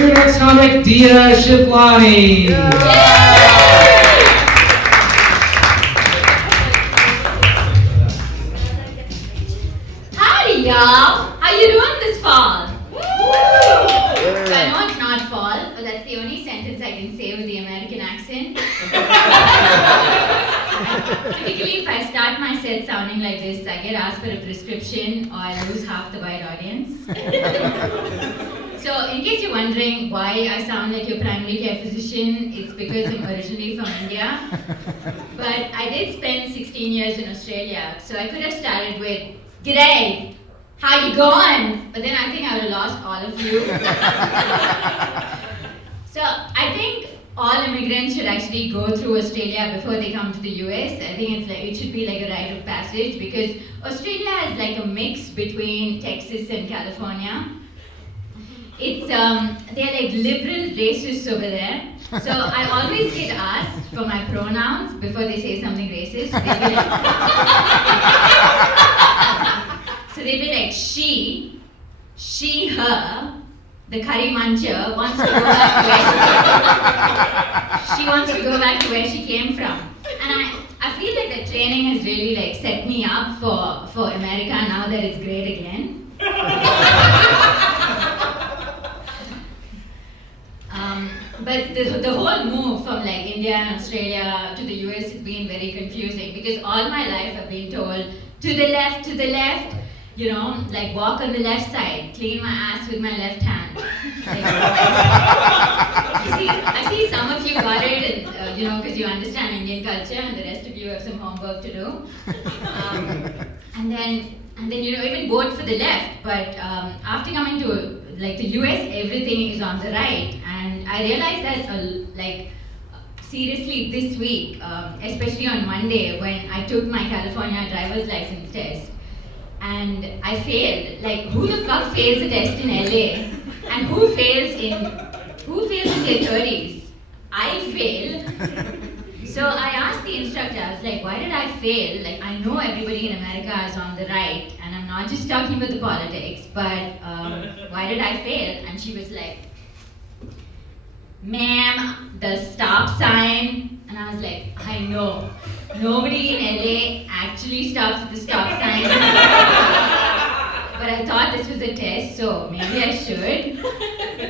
Your next comic, Dia Shiflani. Howdy, y'all. How you doing this fall? So I know it's not fall, but that's the only sentence I can say with the American accent. Typically, if I start my set sounding like this, I get asked for a prescription or I lose half the white audience. So, in case you're wondering why I sound like your primary care physician, it's because I'm originally from India. But I did spend 16 years in Australia, so I could have started with, "G'day, how you going?" But then I think I would have lost all of you. So, I think all immigrants should actually go through Australia before they come to the US. I think it should be like a rite of passage because Australia is like a mix between Texas and California. It's they're like liberal racists over there. So I always get asked for my pronouns before they say something racist. So they'd be like she, her. The curry muncher wants to go back to where she wants to go back to where she came from. And I feel like the training has really like set me up for America now that it's great again. But the whole move from like India and Australia to the US has been very confusing because all my life I've been told to the left, you know, like walk on the left side, clean my ass with my left hand. Like, I see some of you got it, and, you know, because you understand Indian culture, and the rest of you have some homework to do. And then you know, even vote for the left. But after coming to like the US, everything is on the right, and I realized that seriously this week, especially on Monday when I took my California driver's license test. And I failed. Like, who the fuck fails a test in LA? And who fails in their 30s? I failed. So I asked the instructor, I was like, why did I fail? Like, I know everybody in America is on the right, and I'm not just talking about the politics, but why did I fail? And she was like, "Ma'am, the stop sign." And I was like, I know. Nobody in LA actually stops at the stop sign. But I thought this was a test, so maybe I should.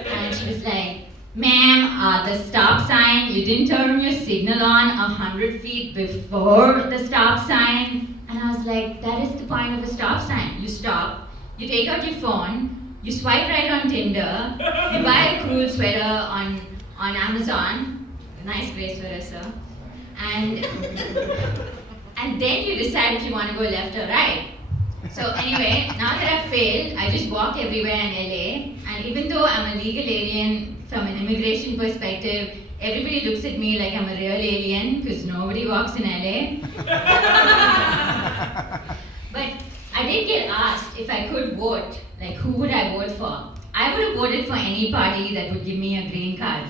And she was like, "Ma'am, the stop sign, you didn't turn your signal on 100 feet before the stop sign." And I was like, that is the point of a stop sign. You stop, you take out your phone, you swipe right on Tinder, you buy a cool sweater on Amazon. Nice gray sweater, sir. And then you decide if you want to go left or right. So anyway, now that I've failed, I just walk everywhere in LA. And even though I'm a legal alien from an immigration perspective, everybody looks at me like I'm a real alien because nobody walks in LA. But I did get asked if I could vote, like who would I vote for? I would have voted for any party that would give me a green card.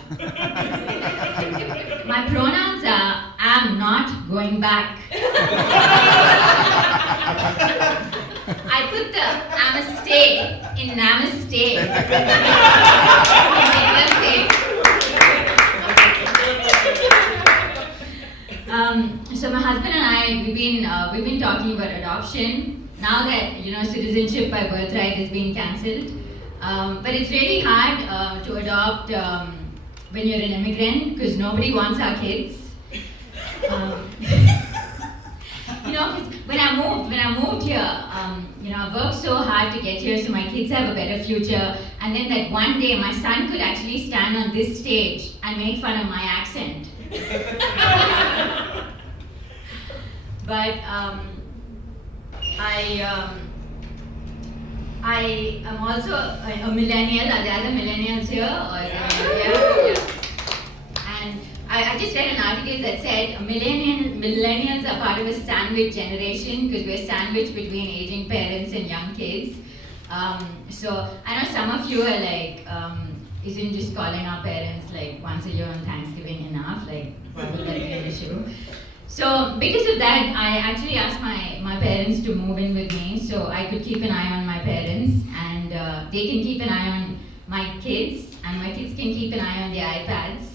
My pronouns are, I'm not going back. I put the namaste in namaste. So my husband and I, we've been talking about adoption. Now that, you know, citizenship by birthright has been cancelled. But it's really hard to adopt when you're an immigrant because nobody wants our kids. You know, because when I moved here, you know, I worked so hard to get here so my kids have a better future. And then that one day, my son could actually stand on this stage and make fun of my accent. But I am also a millennial. Are there other millennials here? Yeah. And I just read an article that said millennials are part of a sandwich generation because we're sandwiched between aging parents and young kids. So I know some of you are like, isn't just calling our parents like once a year on Thanksgiving enough? Like, why would that be an issue? So because of that, I actually asked my parents to move in with me so I could keep an eye on my parents and they can keep an eye on my kids and my kids can keep an eye on the iPads.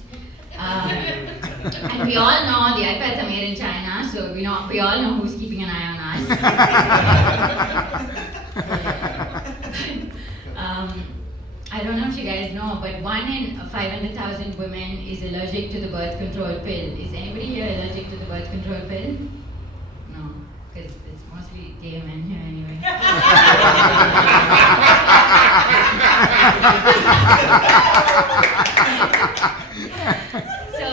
And we all know the iPads are made in China, so we all know who's keeping an eye on us. I don't know if you guys know, but 1 in 500,000 women is allergic to the birth control pill. Is anybody here allergic to the birth control pill? No, because it's mostly gay men here anyway. So,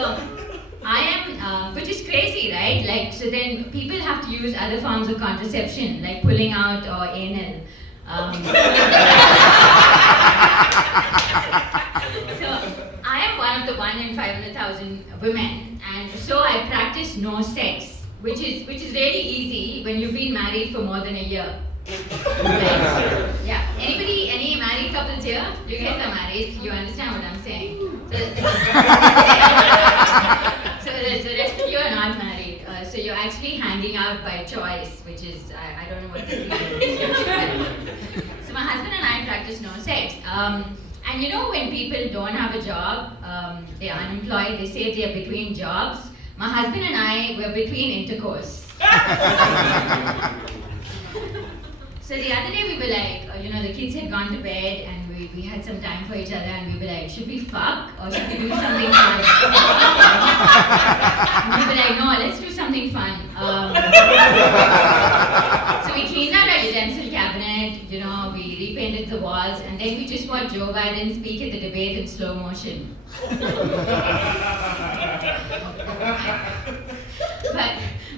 which is crazy, right? Like, so then people have to use other forms of contraception, like pulling out or anal. So, I am one of the 1 in 500,000 women, and so I practice no sex, which is really easy when you've been married for more than a year. Right? Yeah. Any married couples here? You guys are married, you understand what I'm saying. So the rest of you are not married. So you're actually hanging out by choice, which is, I don't know what the deal is. So my husband and I practice no sex. And you know when people don't have a job, they're unemployed, they say they're between jobs. My husband and I were between intercourse. So the other day we were like, the kids had gone to bed and we had some time for each other and we were like, should we fuck or should we do something fun? And we were like, no, let's do something fun. So we cleaned out our utensil cabinet, we repainted the walls, and then we just watched Joe Biden speak at the debate in slow motion.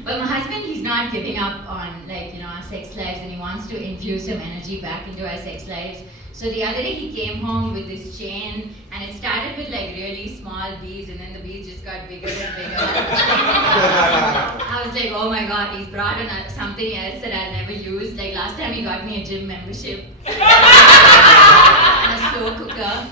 But my husband, he's not giving up on our sex lives, and he wants to infuse some energy back into our sex lives. So the other day he came home with this chain, and it started with really small beads, and then the beads just got bigger and bigger. I was like, oh my god, he's brought in something else that I'll never use. Like last time he got me a gym membership and a slow cooker.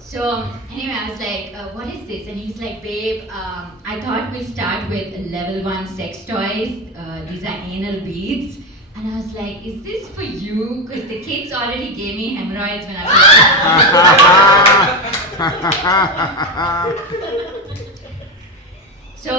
So anyway, I was like, what is this? And he's like, babe, I thought we'll start with level 1 sex toys. These are anal beads. And I was like, is this for you? Because the kids already gave me hemorrhoids when I was So, I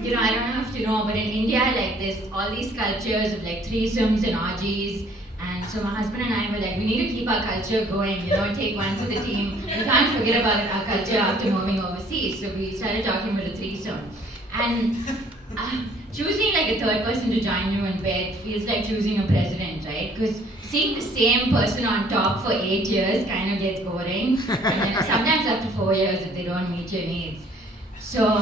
don't know if you know, but in India, there's all these cultures of threesomes and orgies. And so my husband and I were like, we need to keep our culture going, take one for the team. We can't forget about our culture after moving overseas. So we started talking about a threesome. And choosing a third person to join you in bed feels like choosing a president, right? Because seeing the same person on top for 8 years kind of gets boring. And then sometimes after 4 years if they don't meet your needs. So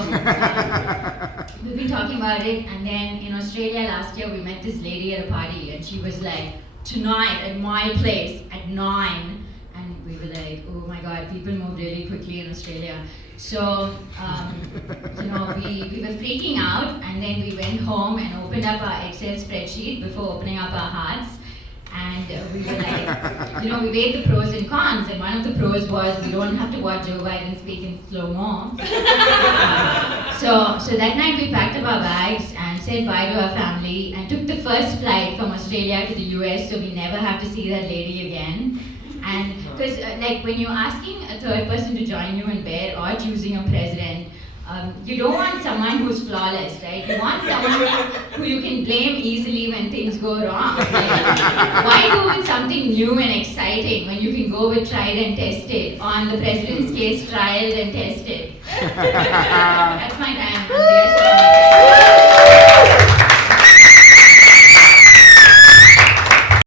we've been talking about it, and then in Australia last year we met this lady at a party, and she was like, tonight at my place at 9, and we were like, oh my god, people move really quickly in Australia. So, we were freaking out, and then we went home and opened up our Excel spreadsheet before opening up our hearts. And we were like, we weighed the pros and cons, and one of the pros was we don't have to watch Joe Biden speak in slow-mo. So that night we packed up our bags and said bye to our family and took the first flight from Australia to the US so we never have to see that lady again. And because when you're asking a third person to join you in bed or choosing a president, you don't want someone who's flawless, right? You want someone who you can blame easily when things go wrong. Why go with something new and exciting when you can go with tried and tested? On the president's case, tried and tested. That's my time.